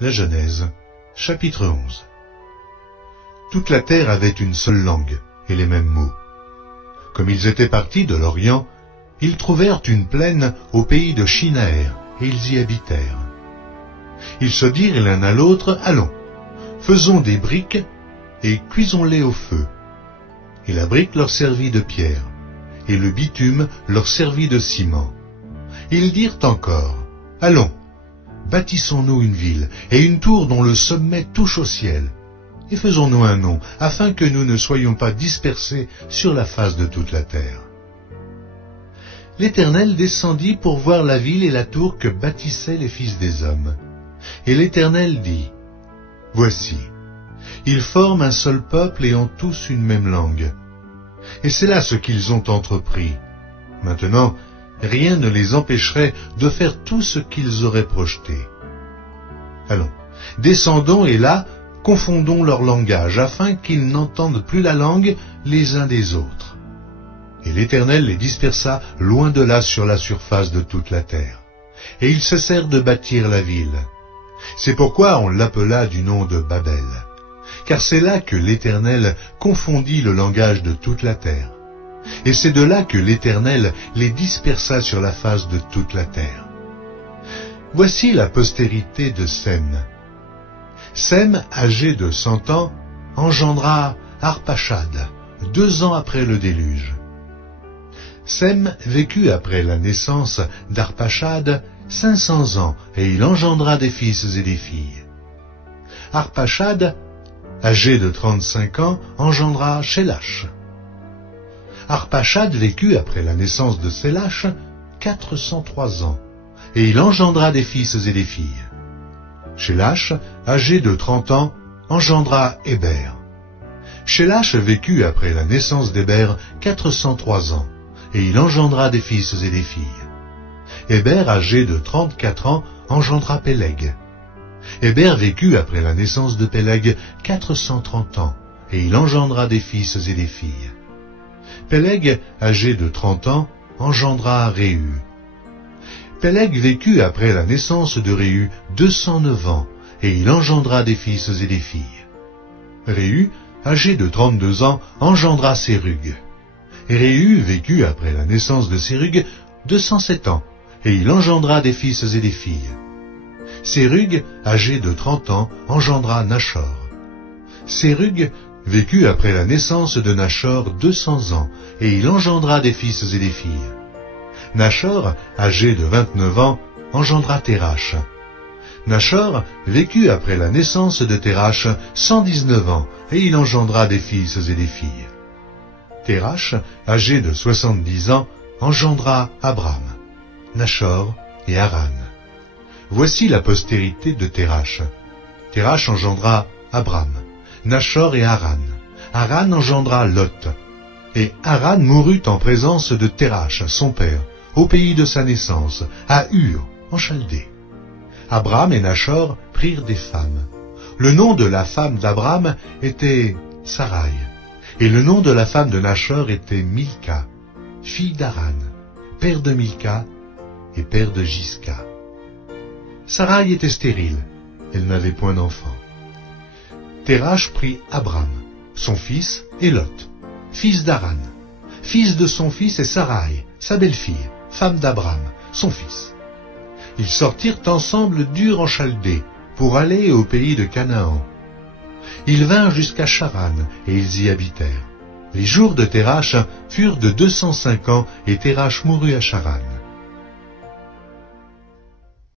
La Genèse, chapitre 11. Toute la terre avait une seule langue et les mêmes mots. Comme ils étaient partis de l'Orient, ils trouvèrent une plaine au pays de Shinaër, et ils y habitèrent. Ils se dirent l'un à l'autre, « Allons, faisons des briques et cuisons-les au feu. » Et la brique leur servit de pierre, et le bitume leur servit de ciment. Ils dirent encore, « Allons, bâtissons-nous une ville, et une tour dont le sommet touche au ciel, et faisons-nous un nom, afin que nous ne soyons pas dispersés sur la face de toute la terre. » L'Éternel descendit pour voir la ville et la tour que bâtissaient les fils des hommes. Et l'Éternel dit, « Voici, ils forment un seul peuple et ont tous une même langue. Et c'est là ce qu'ils ont entrepris. Maintenant, rien ne les empêcherait de faire tout ce qu'ils auraient projeté. Allons, descendons et là, confondons leur langage, afin qu'ils n'entendent plus la langue les uns des autres. » Et l'Éternel les dispersa loin de là sur la surface de toute la terre. Et ils cessèrent de bâtir la ville. C'est pourquoi on l'appela du nom de Babel. Car c'est là que l'Éternel confondit le langage de toute la terre. Et c'est de là que l'Éternel les dispersa sur la face de toute la terre. Voici la postérité de Sem. Sem, âgé de 100 ans, engendra Arpachad, 2 ans après le déluge. Sem vécut après la naissance d'Arpachad 500 ans, et il engendra des fils et des filles. Arpachad, âgé de 35 ans, engendra Shélach. Arpachad vécut après la naissance de Shélach 403 ans, et il engendra des fils et des filles. Shélach, âgé de 30 ans, engendra Héber. Shélach vécut après la naissance d'Héber 403 ans, et il engendra des fils et des filles. Héber, âgé de 34 ans, engendra Péleg. Héber vécut après la naissance de Péleg 430 ans, et il engendra des fils et des filles. Péleg, âgé de 30 ans, engendra Réhu. Péleg vécut après la naissance de Réhu 209 ans, et il engendra des fils et des filles. Réhu, âgé de 32 ans, engendra Sérug. Et Réhu vécut après la naissance de Sérug 207 ans, et il engendra des fils et des filles. Sérug, âgé de 30 ans, engendra Nachor. Sérug vécut après la naissance de Nachor 200 ans, et il engendra des fils et des filles. Nachor, âgé de 29 ans, engendra Térach. Nachor vécut après la naissance de Térach 119 ans, et il engendra des fils et des filles. Térach, âgé de 70 ans, engendra Abram, Nachor et Haran. Voici la postérité de Térach. Térach engendra Abram, Nachor et Haran. Haran engendra Lot. Et Haran mourut en présence de Térach, son père, au pays de sa naissance, à Ur, en Chaldée. Abram et Nachor prirent des femmes. Le nom de la femme d'Abram était Sarai. Et le nom de la femme de Nachor était Milka, fille d'Haran, père de Milka et père de Jisca. Sarai était stérile, elle n'avait point d'enfant. Térach prit Abram, son fils, et Lot, fils d'Haran, fils de son fils, et Sarai, sa belle-fille, femme d'Abram, son fils. Ils sortirent ensemble d'Ur en Chaldée, pour aller au pays de Canaan. Ils vinrent jusqu'à Charan, et ils y habitèrent. Les jours de Térach furent de 205 ans, et Térach mourut à Charan.